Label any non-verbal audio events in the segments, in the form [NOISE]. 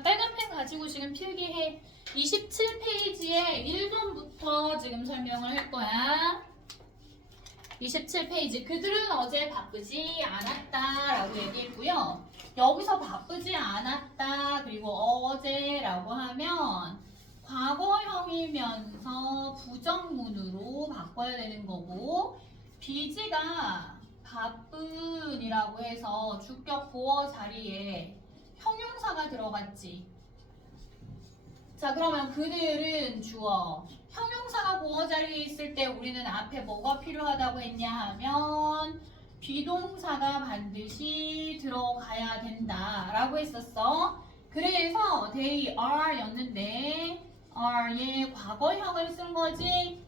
빨간 펜 가지고 지금 필기해. 27페이지에 1번부터 지금 설명을 할 거야. 27페이지. 그들은 어제 바쁘지 않았다 라고 얘기했고요. 여기서 바쁘지 않았다 그리고 어제라고 하면 과거형이면서 부정문으로 바꿔야 되는 거고 비지가 바쁜이라고 해서 주격 보어 자리에 형용사가 들어갔지. 자, 그러면 그들은 주어. 형용사가 보어 자리에 있을 때 우리는 앞에 뭐가 필요하다고 했냐 하면 비동사가 반드시 들어가야 된다라고 했었어. 그래서 they are 였는데 are의 과거형을 쓴 거지.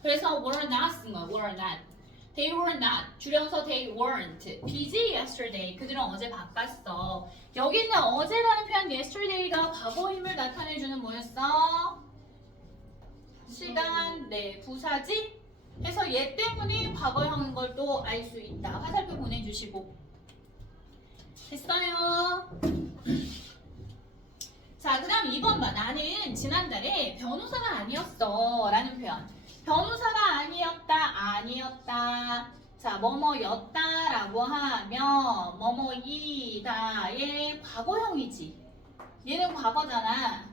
그래서 were not 쓴 거야. were not. They were not. 줄여서 they weren't. busy yesterday. 그들은 어제 바빴어. 여기 있는 어제라는 표현 yesterday가 과거임을 나타내주는 뭐였어? 시간, 네, 부사지? 해서 얘 때문에 과거형인 걸 또 알 수 있다. 화살표 보내주시고. 됐어요. 자, 그 다음 2번 봐. 나는 지난달에 변호사가 아니었어. 라는 표현. 변호사가 아니었다, 아니었다. 자, 뭐뭐였다라고 하면 뭐뭐이다의 과거형이지. 얘는 과거잖아.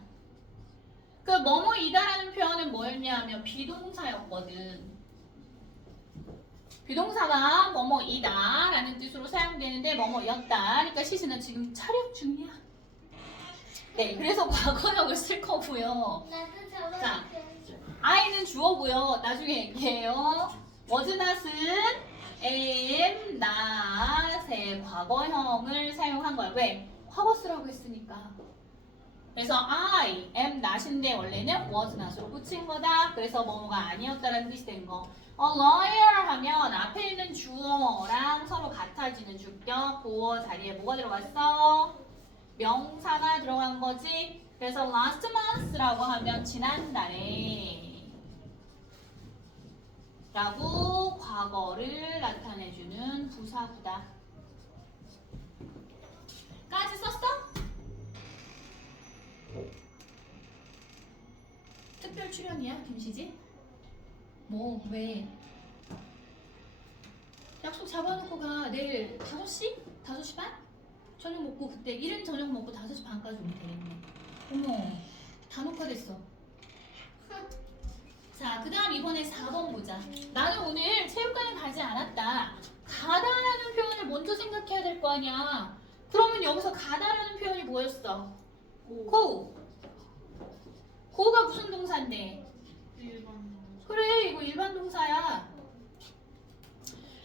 그 뭐뭐이다라는 표현은 뭐였냐면 비동사였거든. 비동사가 뭐뭐이다라는 뜻으로 사용되는데 뭐뭐였다. 그러니까 시스는 지금 촬영 중이야. 네, 그래서 과거형을 쓸 거고요. 자. I는 주어고요. 나중에 얘기해요. not은 am, not의 과거형을 사용한 거야. 왜? 과거 쓰라고 했으니까. 그래서 I am not인데 원래는 was not으로 붙인 거다. 그래서 뭐가 아니었다라는 뜻이 된 거. A lawyer 하면 앞에 있는 주어랑 서로 같아지는 주격, 보어 자리에 뭐가 들어갔어? 명사가 들어간 거지. 그래서 last month라고 하면 지난달에 라고 과거를 나타내주는 부사구다. 까지 썼어? 특별 출연이야, 김시지? 뭐, 왜? 약속 잡아놓고 가. 내일 5시? 5시 반? 저녁 먹고 그때 이른 저녁 먹고 5시 반까지 오면 되겠네. 어머, 다 녹화됐어. 자, 그 다음 이번에 4번 보자. 나는 오늘 체육관에 가지 않았다. 가다라는 표현을 먼저 생각해야 될 거 아니야. 그러면 여기서 가다라는 표현이 뭐였어? 고. 고가 무슨 동사인데? 그래, 이거 일반 동사야.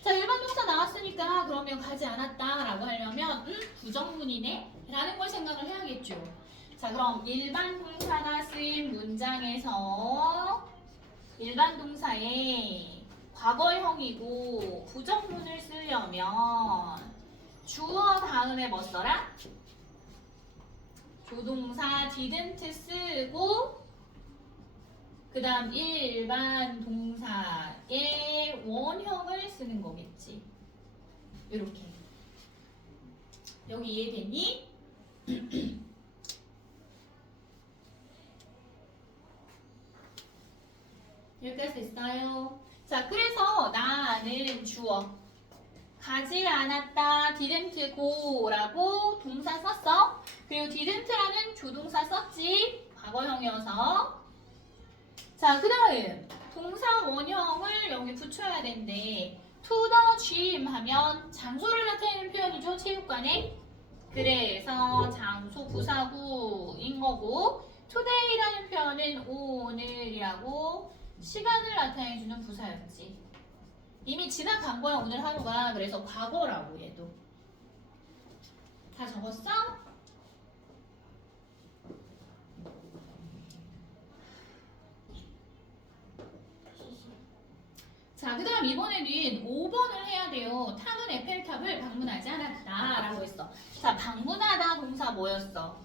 자, 일반 동사 나왔으니까 그러면 가지 않았다라고 하려면 음, 부정문이네? 라는 걸 생각을 해야겠죠. 자, 그럼 일반 동사가 쓰인 문장에서 일반 동사에 과거형이고 부정문을 쓰려면 주어 다음에 뭐 써라? 조동사 didn't 쓰고 그 다음 일반 동사의 원형을 쓰는 거겠지. 이렇게. 여기 이해됐니? [CLEARS THROAT] 여기까지 됐어요. 자, 그래서 나는 주어. 가지 않았다, didn't go라고 동사 썼어. 그리고 didn't라는 조동사 썼지. 과거형이어서. 자, 그 다음 동사 원형을 여기 붙여야 되는데 to the gym 하면 장소를 나타내는 표현이죠. 체육관에. 그래서 장소 부사구인 거고 today라는 표현은 오늘이라고 시간을 나타내주는 부사였지. 이미 지나간 거야 오늘 하루가 그래서 과거라고 얘도. 다 적었어? 자, 그 다음 이번에는 5번을 해야 돼요. 탑은 에펠탑을 방문하지 않았다. 라고 했어. 자, 방문하다 동사 뭐였어?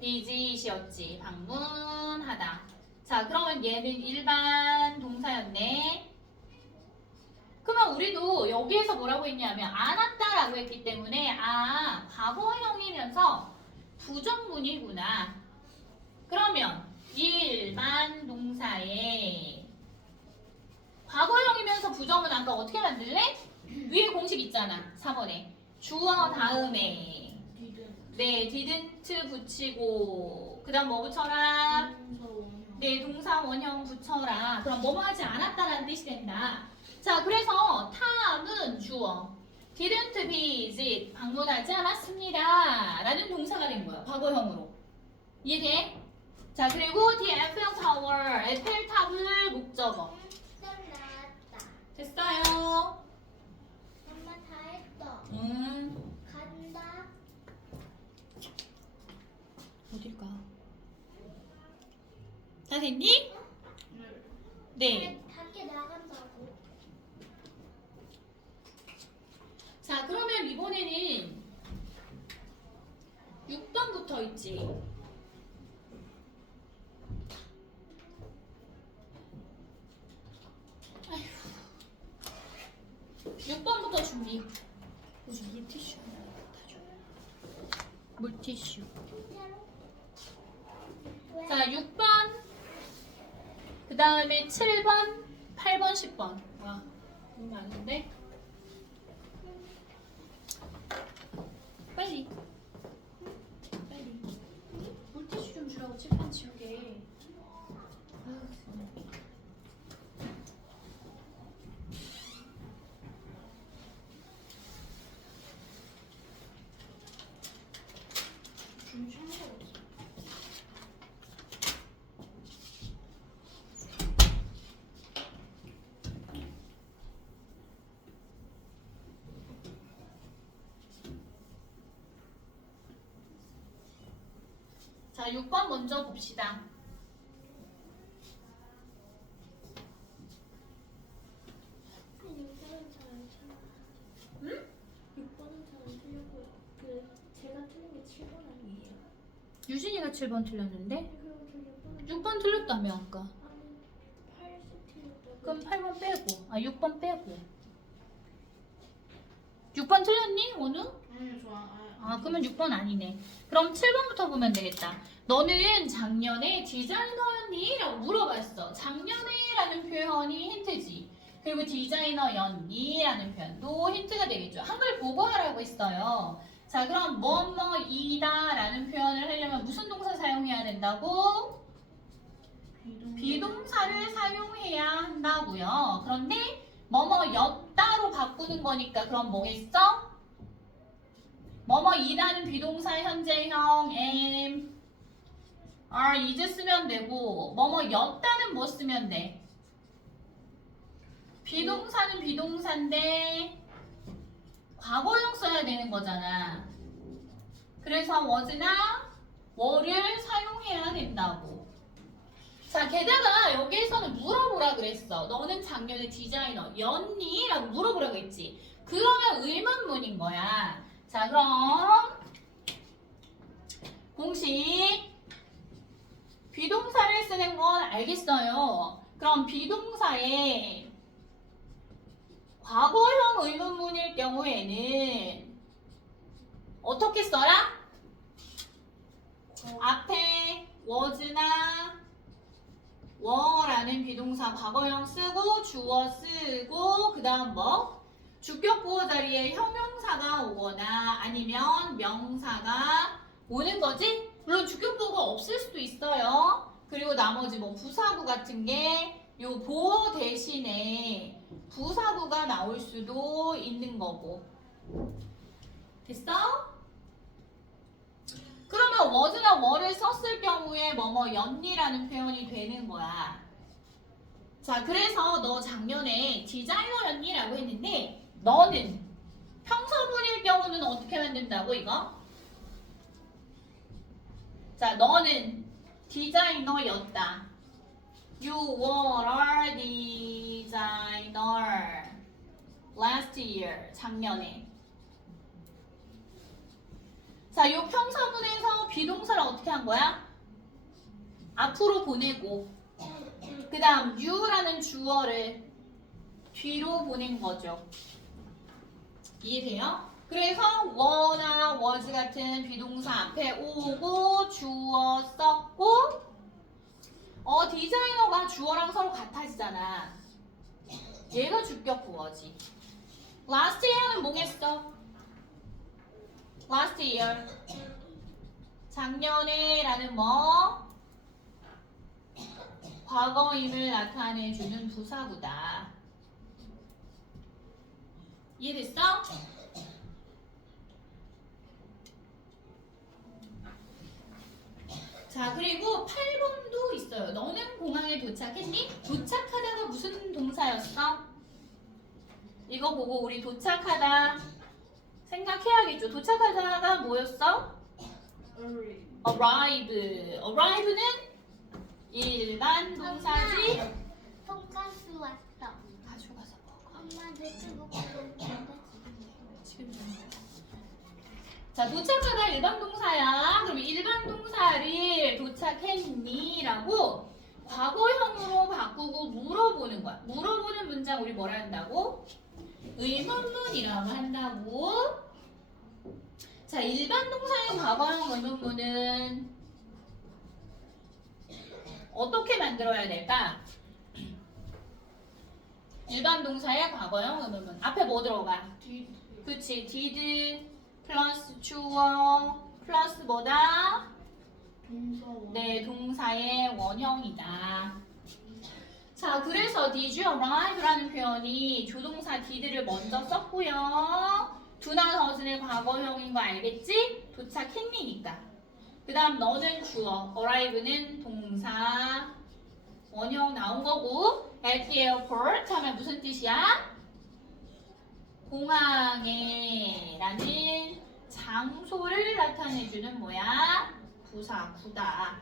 visit이었지. 방문하다. 자, 그러면 얘는 일반 동사였네. 그러면 우리도 여기에서 뭐라고 했냐면 안 왔다라고 했기 때문에 아 과거형이면서 부정문이구나. 그러면 일반 동사에 과거형이면서 부정은 아까 어떻게 만들래? 위에 공식 있잖아. 4번에 주어 다음에 네 didn't 붙이고 그다음 뭐 붙여라? 네, 동사 원형 붙여라. 그럼 뭐뭐 하지 않았다라는 뜻이 된다. 자, 그래서 탐은 주어. didn't visit 방문하지 않았습니다. 라는 동사가 된 거야. 과거형으로. 이해돼? 자, 그리고 the Eiffel Tower, 에펠탑을 목적어. 나왔다. 됐어요. 엄마 다 했어. 음, 간다. 어딜까? 다 됐니? 네. 밖에 나간다고. 자, 그러면 이번에는 6번부터 있지. 아휴. 6번부터 준비. 요즘 물티슈. 물티슈. 진짜로? 왜? 자, 6번. 그 다음에 7번, 8번, 10번. 와, 너무 많은데? 빨리. 빨리. 물티슈 좀 주라고 칠판 치우게. 아유, 정말. 좀 쉬는 거 없어. 자, 6번 먼저 봅시다. 육번은 잘안 틀려. 응? 6번은 잘안 틀렸고요. 그 제가 틀린 게 7번 아니에요. 유진이가 7번 틀렸는데? 그리고 저 6번은 6번 틀렸다며, 아까. 아니 80 틀렸다고. 그럼 8번 빼고. 아, 6번 빼고. 6번 틀렸니, 오늘? 아, 그러면 6번 아니네. 그럼 7번부터 보면 되겠다. 너는 작년에 디자이너였니? 라고 물어봤어. 작년에 라는 표현이 힌트지. 그리고 디자이너였니? 라는 표현도 힌트가 되겠죠. 한글 보고 하라고 했어요. 자, 그럼 뭐뭐이다 라는 표현을 하려면 무슨 동사 사용해야 된다고? 비동사를 사용해야 한다고요. 그런데 뭐뭐였다로 바꾸는 거니까 그럼 뭐겠어? 뭐뭐이다는 비동사 현재형 am are is 쓰면 되고 뭐뭐 였다는 뭐 쓰면 돼? 비동사는 비동사인데 과거형 써야 되는 거잖아. 그래서 was나 were를 사용해야 된다고. 자, 게다가 여기에서는 물어보라 그랬어. 너는 작년에 디자이너 였니? 라고 물어보라고 했지. 그러면 의문문인 거야. 자, 그럼 공식 비동사를 쓰는 건 알겠어요. 그럼 비동사에 과거형 의문문일 경우에는 어떻게 써라? 앞에 was나 were라는 비동사 과거형 쓰고 주어 쓰고 그 다음 뭐? 주격 보호 자리에 형용사가 오거나 아니면 명사가 오는 거지? 물론 주격 보호가 없을 수도 있어요. 그리고 나머지 뭐 부사구 같은 게 요 보호 대신에 부사구가 나올 수도 있는 거고. 됐어? 그러면 was나 were를 썼을 경우에 뭐뭐 였니라는 표현이 되는 거야. 자, 그래서 너 작년에 디자이너였니라고 했는데 너는 평서문일 경우는 어떻게 만든다고 이거? 자, 너는 디자이너였다. You were a designer last year. 작년에. 자, 이 평서문에서 비동사를 어떻게 한 거야? 앞으로 보내고 그 다음 you라는 주어를 뒤로 보낸 거죠. 이해돼요? 그래서 워나 was 같은 비동사 앞에 오고 주어 썼고 어 디자이너가 주어랑 서로 같아지잖아. 얘가 주격 부어지. last year는 뭐겠어? last year. 작년에라는 뭐? 과거임을 나타내주는 부사구다. 이해됐어? 자, 그리고 8번도 있어요. 너는 공항에 도착했니? 도착하다가 무슨 동사였어? 이거 보고 우리 도착하다 생각해야겠죠. 도착하다가 뭐였어? arrive. arrive는 일반 동사지. 돈가스 왔어. 자, 도착하다 일반 동사야. 그럼 일반 동사를 도착했니?라고 과거형으로 바꾸고 물어보는 거야. 물어보는 문장 우리 뭐라 한다고? 의문문이라고 한다고. 자, 일반 동사의 과거형 의문문은 어떻게 만들어야 될까? 일반 동사의 과거형 의문문. 앞에 뭐 들어가? 그치 did 플러스 주어 플러스 뭐다? 동서. 네 동사의 원형이다. 자 그래서 did you arrive라는 표현이 조동사 did를 먼저 썼고요. 두나 더슨의 과거형인 거 알겠지? 도착했니니까. 그 다음 너는 주어, arrive는 동사 원형 나온 거고 at the airport 하면 무슨 뜻이야? 공항에 라는 장소를 나타내주는 뭐야? 부사 구다.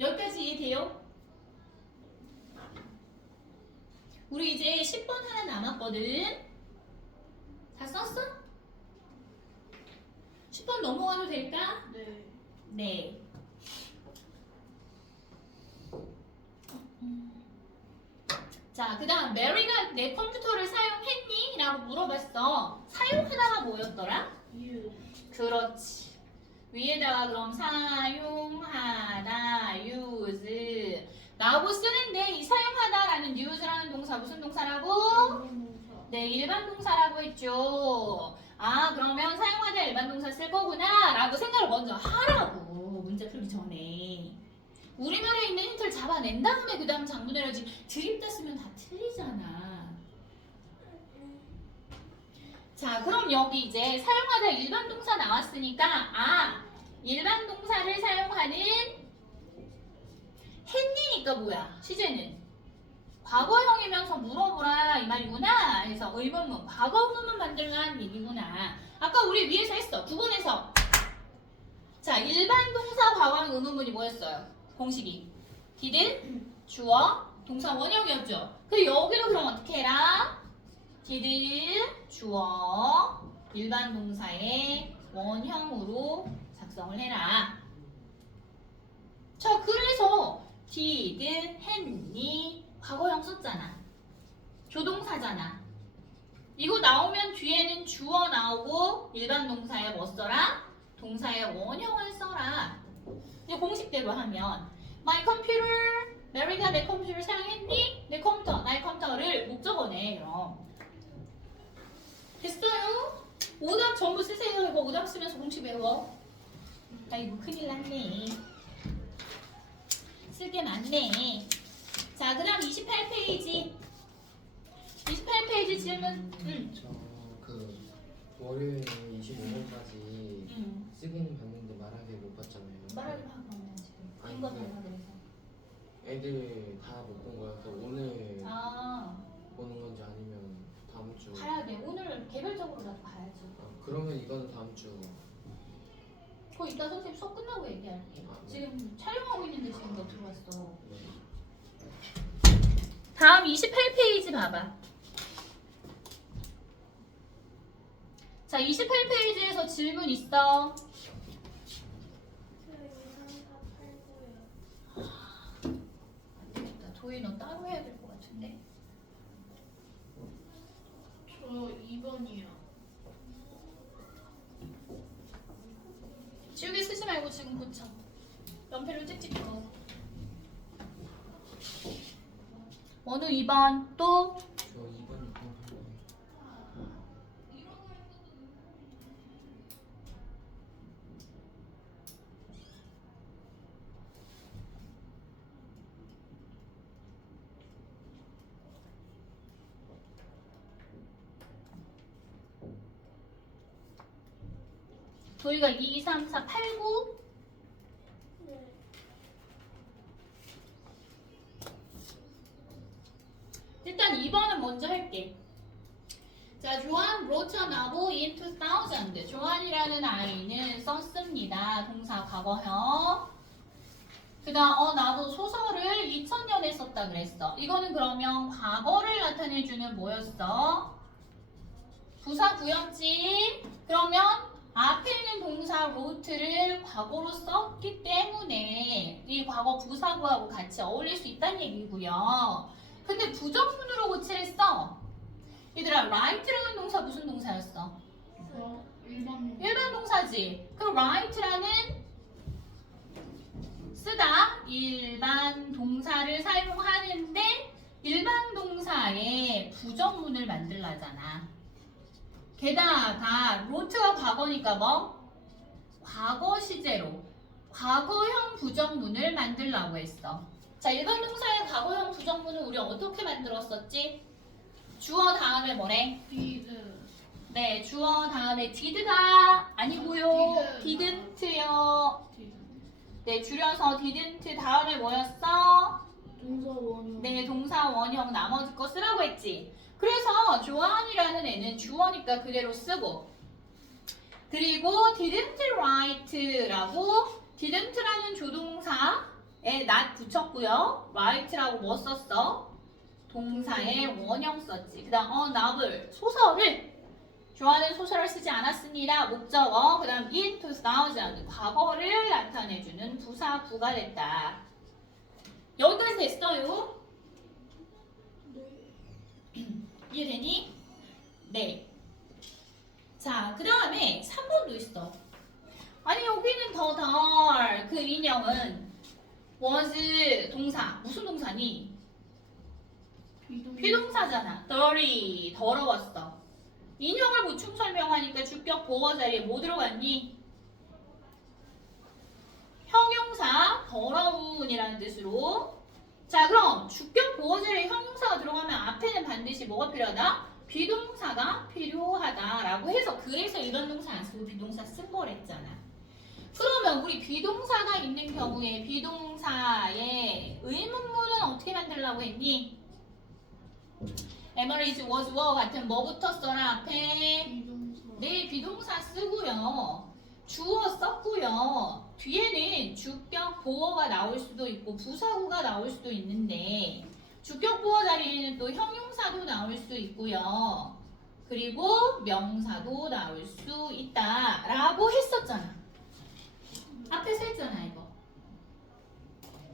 여기까지 이해돼요? 우리 이제 10번 하나 남았거든. 다 썼어? 10번 넘어가도 될까? 네. 네. 자, 그 다음, 메리가 내 컴퓨터를 사용했니? 라고 물어봤어. 사용하다가 뭐였더라? 유. 그렇지. 위에다가 그럼 사용하다, use. 라고 쓰는데 이 사용하다라는 use라는 동사 무슨 동사라고? 네, 일반 동사라고 했죠. 아, 그러면 사용하다 일반 동사 쓸 거구나. 라고 생각을 먼저 하라고. 문제 풀기 전에. 우리말에 있는 힌트를 잡아낸 다음에 그 다음 장문을 해야지. 드립다 쓰면 다 틀리잖아. 자, 그럼 여기 이제 사용하다 일반 동사 나왔으니까, 아, 일반 동사를 사용하는 했니니까 뭐야? 시제는. 과거형이면서 물어보라 이 말이구나. 해서 의문문, 과거 의문문 만들란 얘기구나. 아까 우리 위에서 했어. 9번에서. 자, 일반 동사 과거형 의문문이 뭐였어요? 공식이. did, 주어, 동사 원형이었죠. 근데 여기도 그럼 어떻게 해라? did, 주어, 일반 동사의 원형으로 작성을 해라. 자, 그래서 did, 했니, 과거형 썼잖아. 조동사잖아. 이거 나오면 뒤에는 주어 나오고 일반 동사에 뭐 써라? 동사의 원형을 써라. 이제 공식대로 하면 My computer, 메리가 내 컴퓨터를 사용했니? 내 컴퓨터, 나의 컴퓨터를 목적어네 그럼. 됐어요? 오답 전부 쓰세요. 이거 오답 쓰면서 공식 외워. 아이고 큰일 났네. 쓸 게 많네. 자, 그 다음 28페이지. 28페이지 질문. 응. 저그 월요일 25번까지 응. 시그널 봤는데 말하게 못 봤잖아요. 말하기 하면 지금. 아니, 이거 근데- 달라 그래서. 애들 다 못 본 거여서 오늘 아, 보는 건지 아니면 다음 주. 봐야 돼. 오늘 개별적으로 나도 봐야지. 아, 그러면 이거는 다음 주. 그거 이따 선생님 수업 끝나고 얘기할게. 아, 네. 지금 촬영하고 있는데 지금 너 들어왔어. 네. 다음 28페이지 봐봐. 자, 28페이지에서 질문 있어. 지금 고쳐. 연필로 찍찍 거. 원우 2번 또 저 2번 6번 8번 도희가 2, 3, 4, 8, 9 일단 2번은 먼저 할게. 자, 조한 wrote a novel in 2000. 조한이라는 아이는 썼습니다. 동사 과거형. 그 다음, 어, 나도 소설을 2000년에 썼다 그랬어. 이거는 그러면 과거를 나타내주는 뭐였어? 부사 구였지? 그러면 앞에 있는 동사 wrote를 과거로 썼기 때문에 이 과거 부사구하고 같이 어울릴 수 있다는 얘기고요. 근데 부정문으로 써. 얘들아, right라는 동사 무슨 동사였어? 저 1번. 일반 동사지. 그럼 right라는 쓰다 일반 동사를 사용하는데 일반 동사에 부정문을 만들라잖아. 게다가 로트가 과거니까 뭐? 과거 시제로 과거형 부정문을 만들라고 했어. 자, 일반 동사의 과거형 부정문은 우리 어떻게 만들었었지? 주어 다음에 뭐래? 디드. 네, 주어 다음에 did가 아니고요. didn't. didn't요. 네, 줄여서 didn't 다음에 뭐였어? 동사 원형. 네, 동사 원형 나머지 거 쓰라고 했지. 그래서 조한이라는 애는 주어니까 그대로 쓰고 그리고 didn't write라고 didn't라는 조동사 에 not 붙였고요. write라고 뭐 썼어? 동사의 원형 썼지. 그 다음 어, novel 소설을 좋아하는 소설을 쓰지 않았습니다. 목적어. 그 다음 in 2000 과거를 나타내주는 부사구가 됐다. 여기까지 됐어요. 네. 이해되니? 네. 자, 그 다음에 3번도 있어. 아니, 여기는 더 덜. 그 인형은 was 동사. 무슨 동사니? 비동. 피동사잖아. dirty. 더러웠어. 인형을 보충 설명하니까 주격 보어 자리에 뭐 들어갔니? 형용사 더러운이라는 뜻으로 자 그럼 주격 보어 자리에 형용사가 들어가면 앞에는 반드시 뭐가 필요하다? 비동사가 필요하다라고 해서 그래서 일반 동사 안 쓰고 비동사 쓴 거랬잖아. 그러면 우리 비동사가 있는 경우에 비동사의 의문문은 어떻게 만들려고 했니? 에머리즈 was were 같은 뭐부터 써라 앞에. 네 비동사 쓰고요. 주어 썼고요. 뒤에는 주격 보어가 나올 수도 있고 부사구가 나올 수도 있는데 주격 보어 자리에는 또 형용사도 나올 수 있고요. 그리고 명사도 나올 수 있다라고 했었잖아 앞에서 했잖아 이거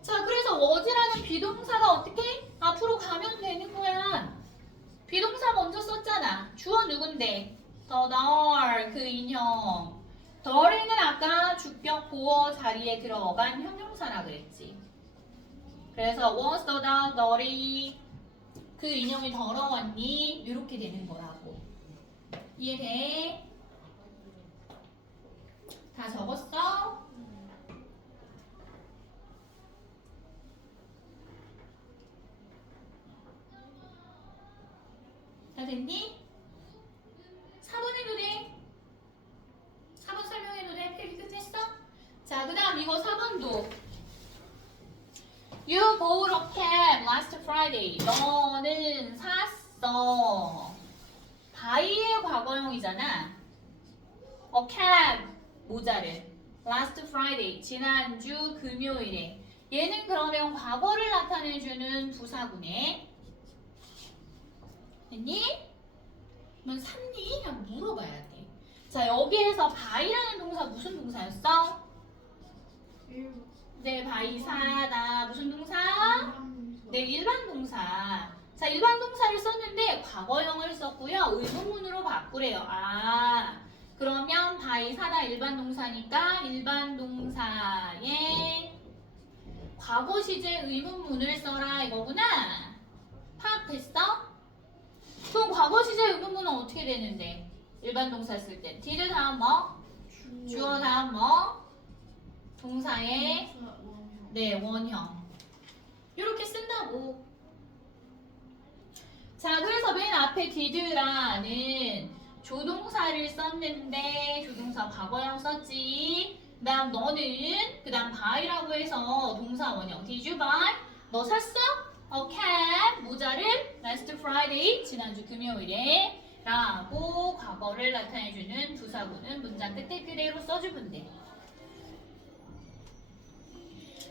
자 그래서 was라는 비동사가 어떻게 앞으로 가면 되는 거야 비동사 먼저 썼잖아. 주어 누군데? 더 덜, 그 인형. 덜에는 아까 주격 보어 자리에 들어간 형용사라 그랬지. 그래서 was the dog dirty? 그 인형이 더러웠니? 이렇게 되는 거라고. 이해돼? 다 적었어? 됐니? 4번 해도 돼. 4번 설명해도 돼. 필기 끝냈어? 자, 그 다음 이거 4번도. You bought a cab last Friday. 너는 샀어. buy의 과거형이잖아. a cab 모자를. last Friday. 지난주 금요일에. 얘는 그러면 과거를 나타내주는 부사구네. 됐니? 넌 샀니? 하고 물어봐야 돼. 자, 여기에서 바이라는 동사 무슨 동사였어? 1번. 네, 바이 사다. 무슨 동사. 네, 일반 동사. 자, 일반 동사를 썼는데 과거형을 썼고요. 의문문으로 바꾸래요. 아, 그러면 바이 사다 일반 동사니까 일반 동사에 과거 시제 의문문을 써라 이거구나. 파악됐어? 그럼 과거 시제 의문문은 어떻게 되는데? 일반 동사 쓸 때. did 다음 뭐? 주어 다음 뭐? 동사의 네, 원형. 이렇게 쓴다고. 자, 그래서 맨 앞에 did라는 조동사를 썼는데 조동사 과거형 썼지. 그 다음 너는 그 다음 buy라고 해서 동사 원형 did you buy? 너 샀어? cap 모자를 last Friday 지난주 금요일에 라고 과거를 나타내주는 부사구는 문장 끝에 그대로 써주면 돼.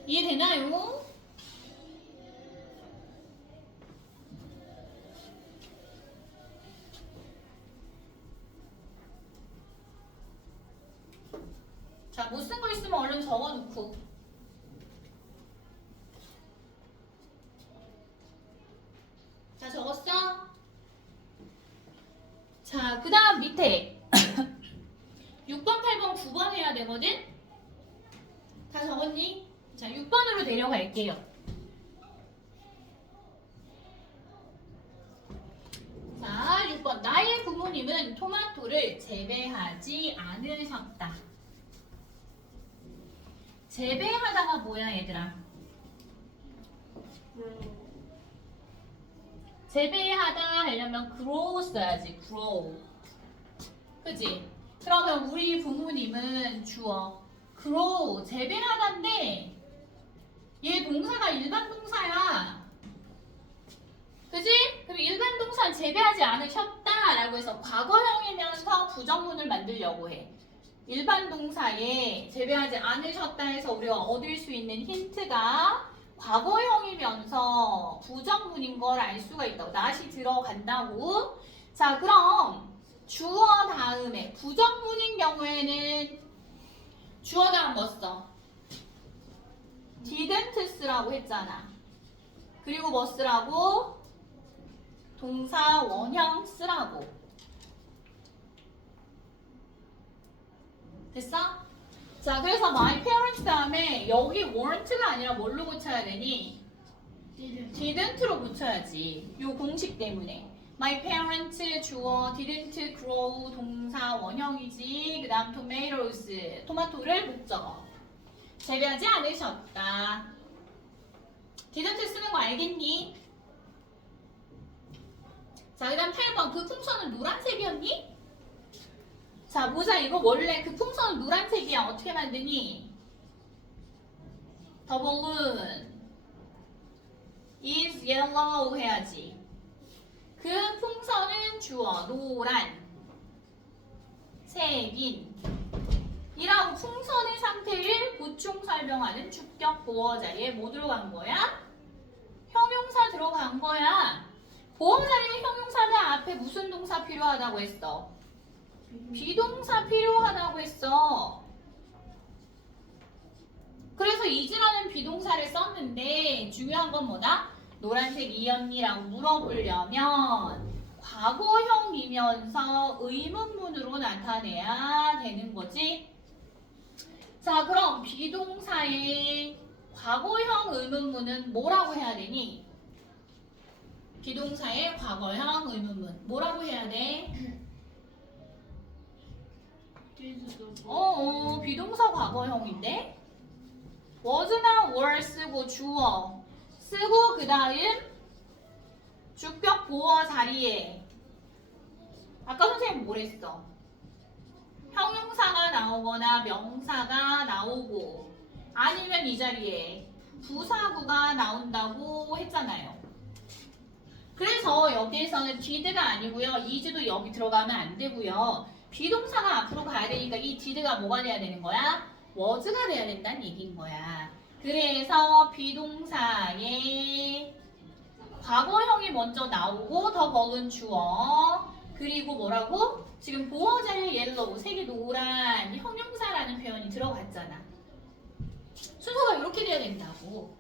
이해되나요? 자, 못 쓴 거 있으면 얼른 적어 놓고. 밑에 6번, 8번, 9번 해야 되거든? 다 적었니? 자, 6번으로 내려갈게요. 자, 6번. 나의 부모님은 토마토를 재배하지 않으셨다. 재배하다가 뭐야, 얘들아? 재배하다 하려면 grow 써야지, grow. 그지? 그러면 우리 부모님은 주어 grow, 재배하다인데 얘 동사가 일반 동사야. 그지? 그럼 일반 동사 재배하지 않으셨다 라고 해서 과거형이면서 부정문을 만들려고 해. 일반 동사에 재배하지 않으셨다 해서 우리가 얻을 수 있는 힌트가 과거형이면서 부정문인 걸 알 수가 있다고. 낫이 들어간다고. 자, 그럼 주어 다음에 부정문인 경우에는 주어 다음 뭐 써? didn't 쓰라고 했잖아. 그리고 뭐 쓰라고? 동사 원형 쓰라고. 됐어? 자, 그래서 my parents 다음에 여기 weren't가 아니라 뭘로 고쳐야 되니? didn't로 붙여야지. 요 공식 때문에. My parents 주어 didn't grow 동사 원형이지. 그 다음 tomatoes 토마토를 목적어. 재배하지 않으셨다. didn't 쓰는 거 알겠니? 자, 그 다음 8번. 그 풍선은 노란색이었니? 자, 보자. 이거 원래 그 풍선은 노란색이야. 어떻게 만드니? Balloon is yellow 해야지. 그 풍선은 주어 노란 색인 이라고 풍선의 상태를 보충 설명하는 주격 보어 자리에 뭐 들어간 거야? 형용사 들어간 거야. 보어 자리에 형용사는 앞에 무슨 동사 필요하다고 했어? 비동사 필요하다고 했어. 그래서 이지라는 비동사를 썼는데 중요한 건 뭐다? 노란색이었니라고 물어보려면 과거형이면서 의문문으로 나타내야 되는 거지. 자, 그럼 비동사의 과거형 의문문은 뭐라고 해야 되니? 비동사의 과거형 의문문 뭐라고 해야 돼? 어, 어 비동사 과거형인데 was나 were 쓰고 주어 쓰고 그 다음 주격 보어 자리에 아까 선생님 뭐랬어? 형용사가 나오거나 명사가 나오고 아니면 이 자리에 부사구가 나온다고 했잖아요. 그래서 여기에서는 did가 아니고요. is도 여기 들어가면 안 되고요. 비동사가 앞으로 가야 되니까 이 did가 뭐가 돼야 되는 거야? was가 돼야 된다는 얘기인 거야. 그래서 비동사의 과거형이 먼저 나오고 더 벌은 주어 그리고 뭐라고? 지금 보어 자리에 옐로우 색이 노란 형용사라는 표현이 들어갔잖아. 순서가 이렇게 돼야 된다고.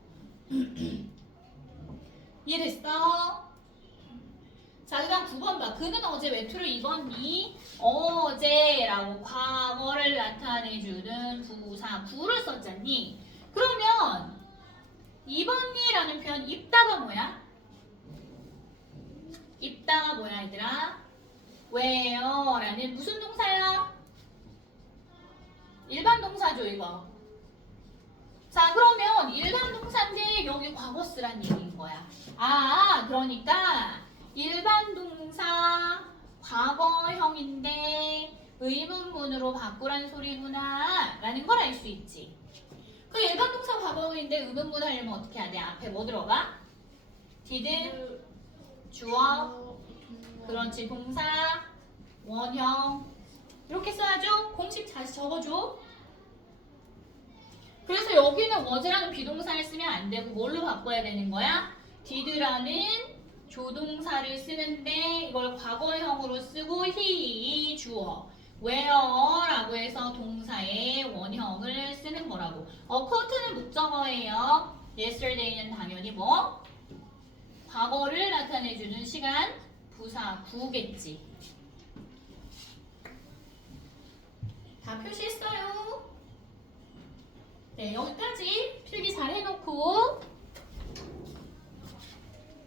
[CLEARS THROAT] 이해됐어? 자, 그 다음 9번 봐. 그는 어제 외투를 입었니? 어제라고 과거를 나타내주는 부사 부를 썼잖니? 그러면 입었니라는 표현 입다가 뭐야? 입다가 뭐야 얘들아? wear라는 무슨 동사야? 일반 동사죠 이거. 자 그러면 일반 동사인데 여기 과거 쓰란 얘기인 거야. 아 그러니까 일반 동사 과거형인데 의문문으로 바꾸란 소리구나 라는 걸 알 수 있지. 과거형인데 의문문 하려면 어떻게 해야 돼? 앞에 뭐 들어가? did, 주어, 그렇지 동사, 원형 이렇게 써야죠. 공식 다시 적어줘. 그래서 여기는 was라는 비동사를 쓰면 안 되고 뭘로 바꿔야 되는 거야? did라는 조동사를 쓰는데 이걸 과거형으로 쓰고 he 주어 where라고 해서 동사의 원형을 쓰는 거라고. occurt는 목적어예요. yesterday는 당연히 뭐? 과거를 나타내주는 시간 부사 구겠지. 다 표시했어요. 네 여기까지 필기 잘 해놓고